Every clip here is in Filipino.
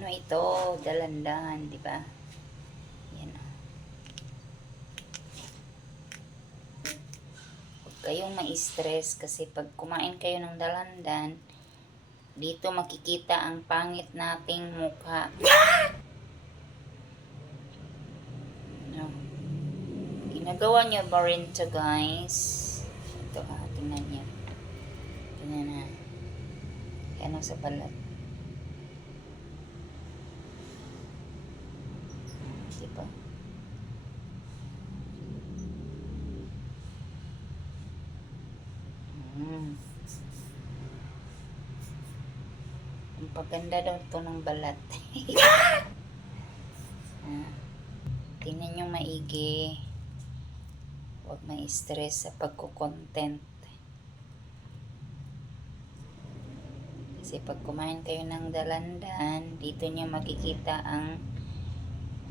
Ano ito? Dalandan, di ba? Yan o. Huwag kayong ma-stress kasi pag kumain kayo ng dalandan, dito makikita ang pangit nating mukha. No. Ginagawa niyo ba rin to, guys? Ito ha, tingnan niyo. Tingnan na. Yan ang sa balat. Diba? Ang paganda daw ito ng balat. Tingnan nyo maigi. Huwag ma-stress sa pagko-content. Kasi pag kumain kayo ng dalandan, dito nyo makikita ang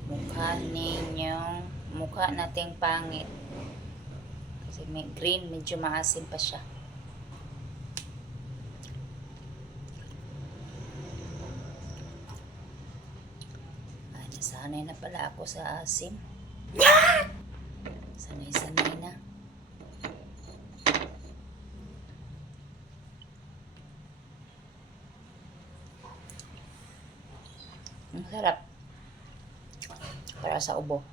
mukha ninyong, mukha nating pangit. Kasi may green, medyo maasim pa siya. Nasanay na pala ako sa asim. Sanay-sanay na. Ang sarap. Para sa ubo.